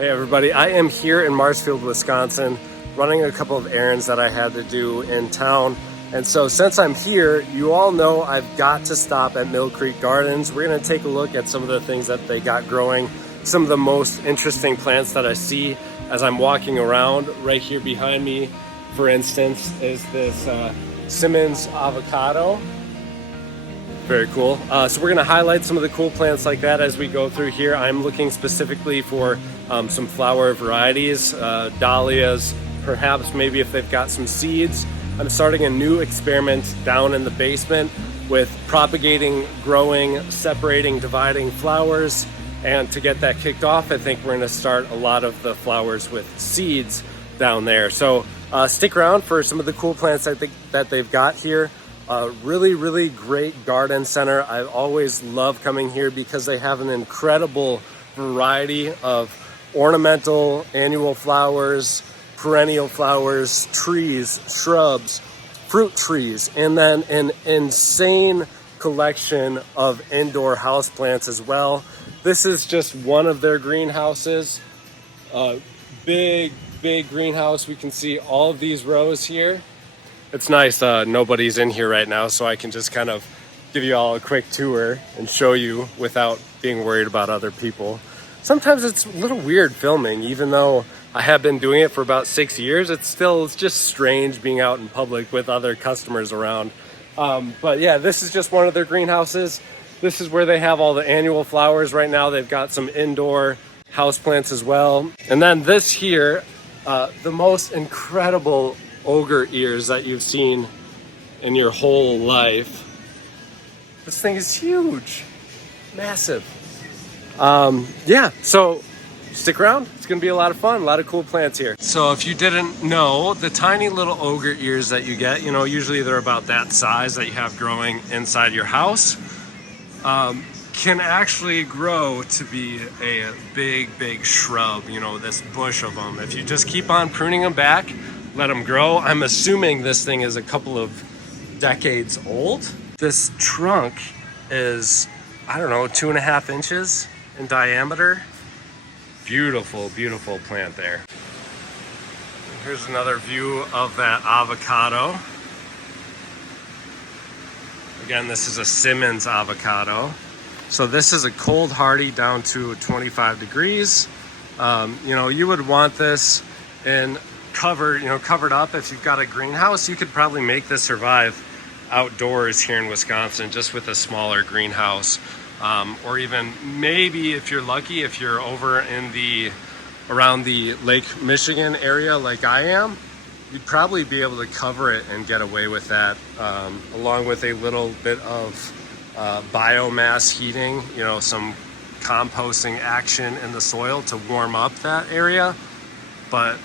Hey everybody, I am here in Marshfield, Wisconsin, running a couple of errands that I had to do in town. And so since I'm here, you all know I've got to stop at Mill Creek Gardens. We're gonna take a look at some of the things that they got growing, some of the most interesting plants that I see as I'm walking around. Right here behind me, for instance, is this Simmons Avocado. Very cool. So we're gonna highlight some of the cool plants like that as we go through here. I'm looking specifically for some flower varieties, dahlias, perhaps maybe if they've got some seeds. I'm starting a new experiment down in the basement with propagating, growing, separating, dividing flowers. And to get that kicked off, I think we're gonna start a lot of the flowers with seeds down there. So stick around for some of the cool plants that they've got here. Really great garden center. I always love coming here because they have an incredible variety of ornamental annual flowers, perennial flowers, trees, shrubs, fruit trees, and then an insane collection of indoor houseplants as well. This is just one of their greenhouses. Big greenhouse. We can see all of these rows here. It's nice nobody's in here right now, so I can just kind of give you all a quick tour and show you without being worried about other people. Sometimes it's a little weird filming, even though I have been doing it for about 6 years. It's just strange being out in public with other customers around. But yeah, this is just one of their greenhouses. This is where they have all the annual flowers right now. They've got some indoor houseplants as well. And then this here, the most incredible ogre ears that you've seen in your whole life. This thing is huge, massive. Yeah, so stick around. It's gonna be a lot of fun, a lot of cool plants here. So if you didn't know, the tiny little ogre ears that you get, you know, usually they're about that size that you have growing inside your house, can actually grow to be a big shrub, you know, this bush of them. If you just keep on pruning them back, let them grow. I'm assuming this thing is a couple of decades old. This trunk is, I don't know, 2.5 inches in diameter. Beautiful plant there. Here's another view of that avocado. Again, this is a Simmons avocado. So this is a cold hardy down to 25 degrees. You know, you would want this in covered up. If you've got a greenhouse, you could probably make this survive outdoors here in Wisconsin just with a smaller greenhouse. Or even maybe if you're lucky, if you're over in around the Lake Michigan area like I am, you'd probably be able to cover it and get away with that, along with a little bit of biomass heating, you know, some composting action in the soil to warm up that area. But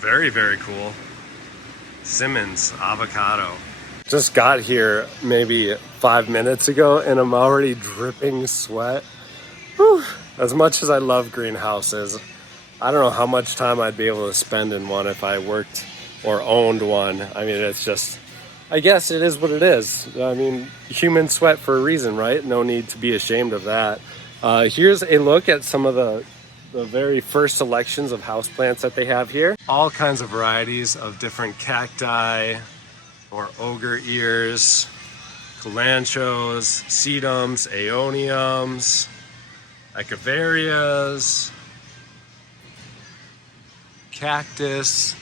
very cool. Simmons avocado. Just got here maybe 5 minutes ago and I'm already dripping sweat. Whew. As much as I love greenhouses, I don't know how much time I'd be able to spend in one if I worked or owned one. I mean, it's just, I guess it is what it is. I mean, human sweat for a reason, right? No need to be ashamed of that. Here's a look at some of the very first selections of houseplants that they have here. All kinds of varieties of different cacti or ogre ears, calanchos, sedums, aoniums, echeverias, cactus.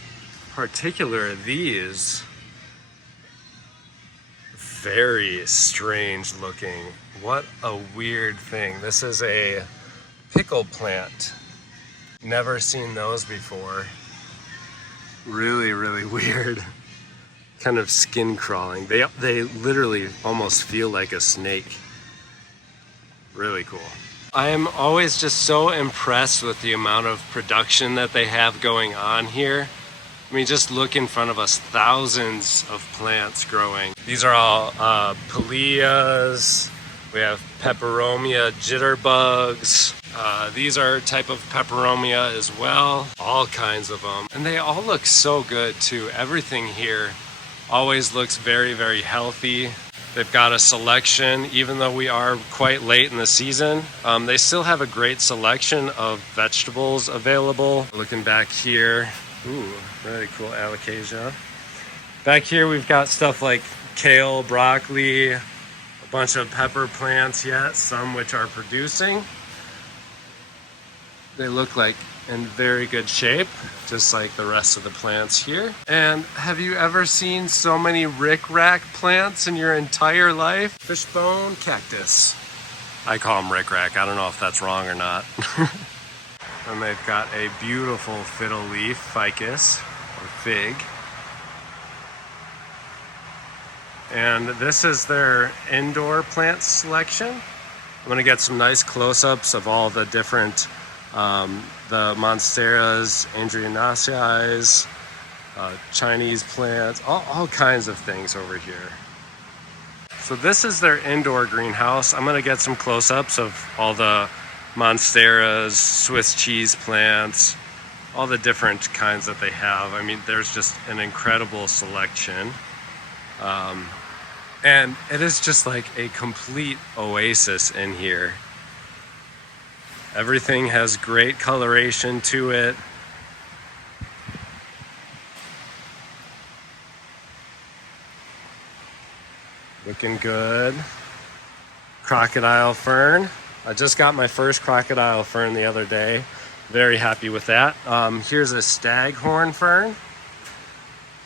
Particular these, very strange looking. What a weird thing. This is a pickle plant. Never seen those before. Really weird. Kind of skin crawling. They literally almost feel like a snake. Really cool. I am always just so impressed with the amount of production that they have going on here. I mean, just look in front of us, thousands of plants growing. These are all Pillias. We have peperomia jitterbugs. These are a type of peperomia as well. All kinds of them. And they all look so good too. Everything here always looks very healthy. They've got a selection, even though we are quite late in the season. They still have a great selection of vegetables available. Looking back here, ooh, really cool Alocasia. Back here we've got stuff like kale, broccoli, a bunch of pepper plants yet, some which are producing. They look like in very good shape, just like the rest of the plants here. And have you ever seen so many rickrack plants in your entire life? Fishbone Cactus. I call them rickrack. I don't know if that's wrong or not. And they've got a beautiful fiddle leaf, ficus, or fig. And this is their indoor plant selection. I'm gonna get some nice close-ups of all the different the monsteras, Andreanaceae, Chinese plants, all kinds of things over here. So this is their indoor greenhouse. I'm gonna get some close-ups of all the monsteras, Swiss cheese plants, all the different kinds that they have. I mean, there's just an incredible selection. And it is just like a complete oasis in here. Everything has great coloration to it. Looking good. Crocodile Fern. I just got my first crocodile fern the other day. Very happy with that. Here's a staghorn fern.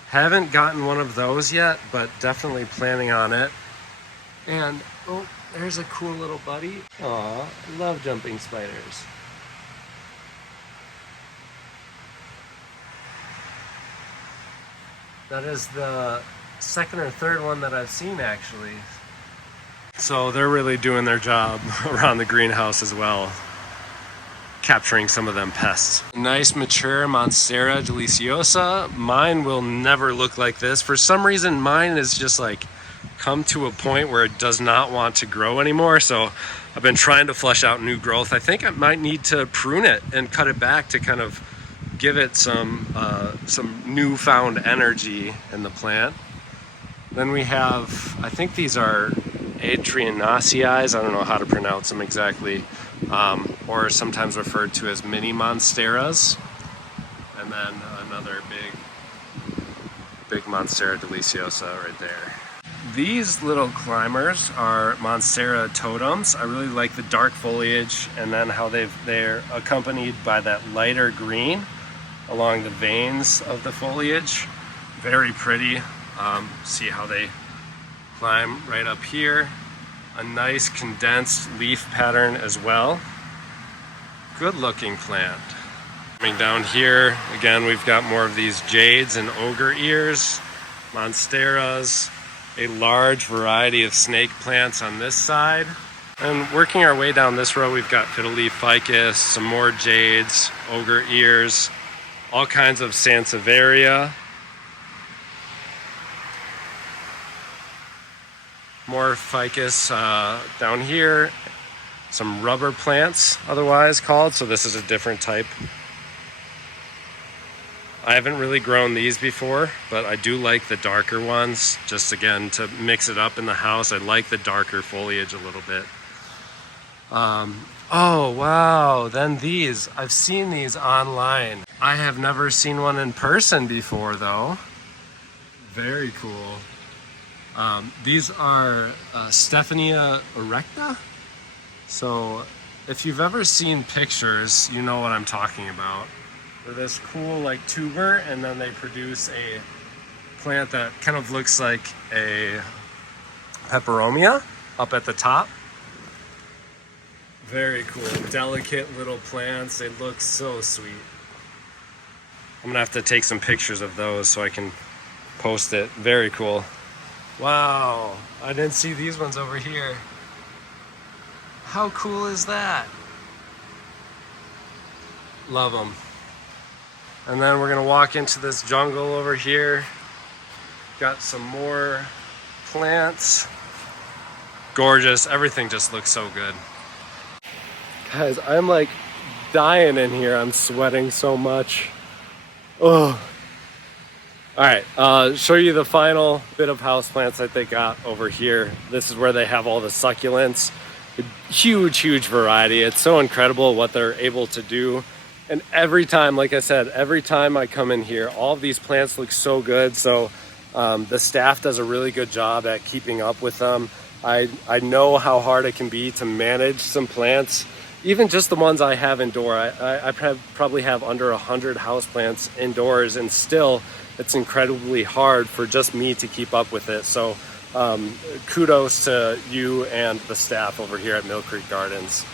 Haven't gotten one of those yet, but definitely planning on it. And oh, there's a cool little buddy. Aw, love jumping spiders. That is the second or third one that I've seen, actually. So they're really doing their job around the greenhouse as well, capturing some of them pests. Nice mature Monstera deliciosa. Mine will never look like this. For some reason, mine is just like come to a point where it does not want to grow anymore. So I've been trying to flush out new growth. I think I might need to prune it and cut it back to kind of give it some newfound energy in the plant. Then we have, I think these are Andreanaceae. I don't know how to pronounce them exactly, or sometimes referred to as mini monsteras. And then another big Monstera deliciosa right there. These little climbers are Monstera totems. I really like the dark foliage and then how they're accompanied by that lighter green along the veins of the foliage. Very pretty. See how they climb right up here. A nice condensed leaf pattern as well. Good looking plant. Coming down here, again, we've got more of these jades and ogre ears, monsteras, a large variety of snake plants on this side. And working our way down this row, we've got fiddle leaf ficus, some more jades, ogre ears, all kinds of sansevieria. More ficus down here. Some rubber plants, otherwise called. So this is a different type. I haven't really grown these before, but I do like the darker ones. Just again, to mix it up in the house. I like the darker foliage a little bit. Oh, wow. Then these. I've seen these online. I have never seen one in person before, though. Very cool. These are Stefania Erecta. So if you've ever seen pictures, you know what I'm talking about. They're this cool like tuber, and then they produce a plant that kind of looks like a peperomia up at the top. Very cool, delicate little plants. They look so sweet. I'm gonna have to take some pictures of those so I can post it. Very cool. Wow, I didn't see these ones over here. How cool is that? Love them. And then we're gonna walk into this jungle over here. Got some more plants. Gorgeous, everything just looks so good. Guys, I'm like dying in here. I'm sweating so much. Oh, All right, show you the final bit of houseplants that they got over here. This is where they have all the succulents. Huge variety. It's so incredible what they're able to do. And every time, like I said, every time I come in here, all of these plants look so good. So the staff does a really good job at keeping up with them. I know how hard it can be to manage some plants. Even just the ones I have indoor, I probably have under 100 houseplants indoors, and still it's incredibly hard for just me to keep up with it. So kudos to you and the staff over here at Mill Creek Gardens.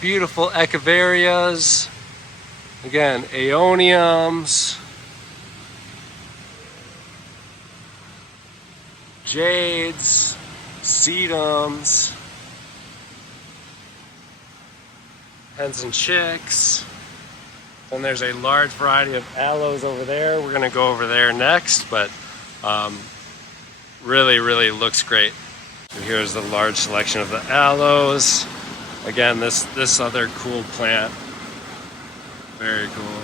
Beautiful echeverias, again, aoniums, jades, sedums, hens and chicks. Then there's a large variety of aloes over there. We're gonna go over there next, but really looks great. Here's the large selection of the aloes. Again, this other cool plant, very cool.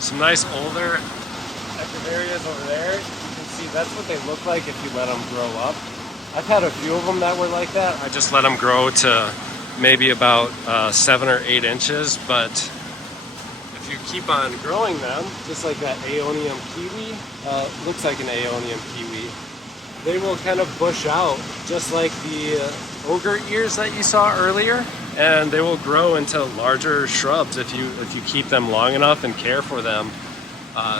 Some nice older echeverias over there. You can see that's what they look like if you let them grow up. I've had a few of them that were like that. I just let them grow to maybe about 7 or 8 inches, but if you keep on growing them, just like that Aonium Kiwi, looks like an Aonium Kiwi, they will kind of bush out just like the ogre ears that you saw earlier, and they will grow into larger shrubs if you keep them long enough and care for them.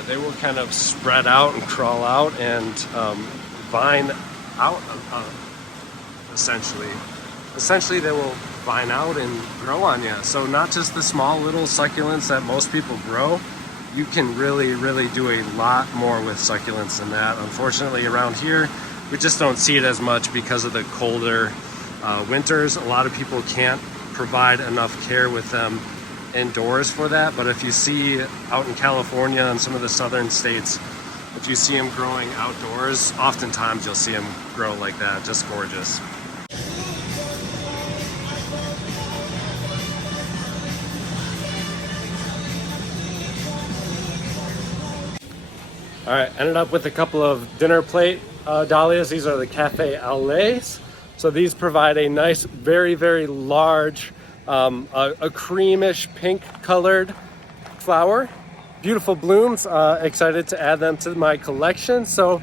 They will kind of spread out and crawl out and vine out, essentially they will vine out and grow on you. So not just the small little succulents that most people grow, you can really do a lot more with succulents than that. Unfortunately around here we just don't see it as much because of the colder winters. A lot of people can't provide enough care with them indoors for that, but if you see out in California and some of the southern states, if you see them growing outdoors, oftentimes you'll see them grow like that. Just gorgeous. All right, ended up with a couple of dinner plate dahlias. These are the Cafe Aloes. So these provide a nice, very large, a creamish pink colored flower. Beautiful blooms. Excited to add them to my collection. So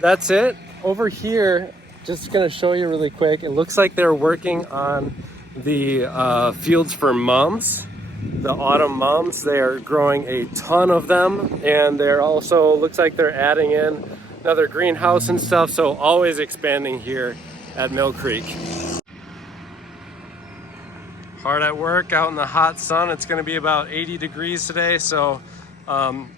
that's it. Over here, just gonna show you really quick. It looks like they're working on the fields for mums. The autumn mums, they are growing a ton of them, and they're also, looks like they're adding in another greenhouse and stuff, so always expanding here at Mill Creek. Hard at work out in the hot sun. It's going to be about 80 degrees today, so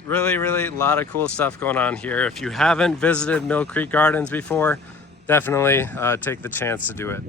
really a lot of cool stuff going on here. If you haven't visited Mill Creek Gardens before, definitely take the chance to do it.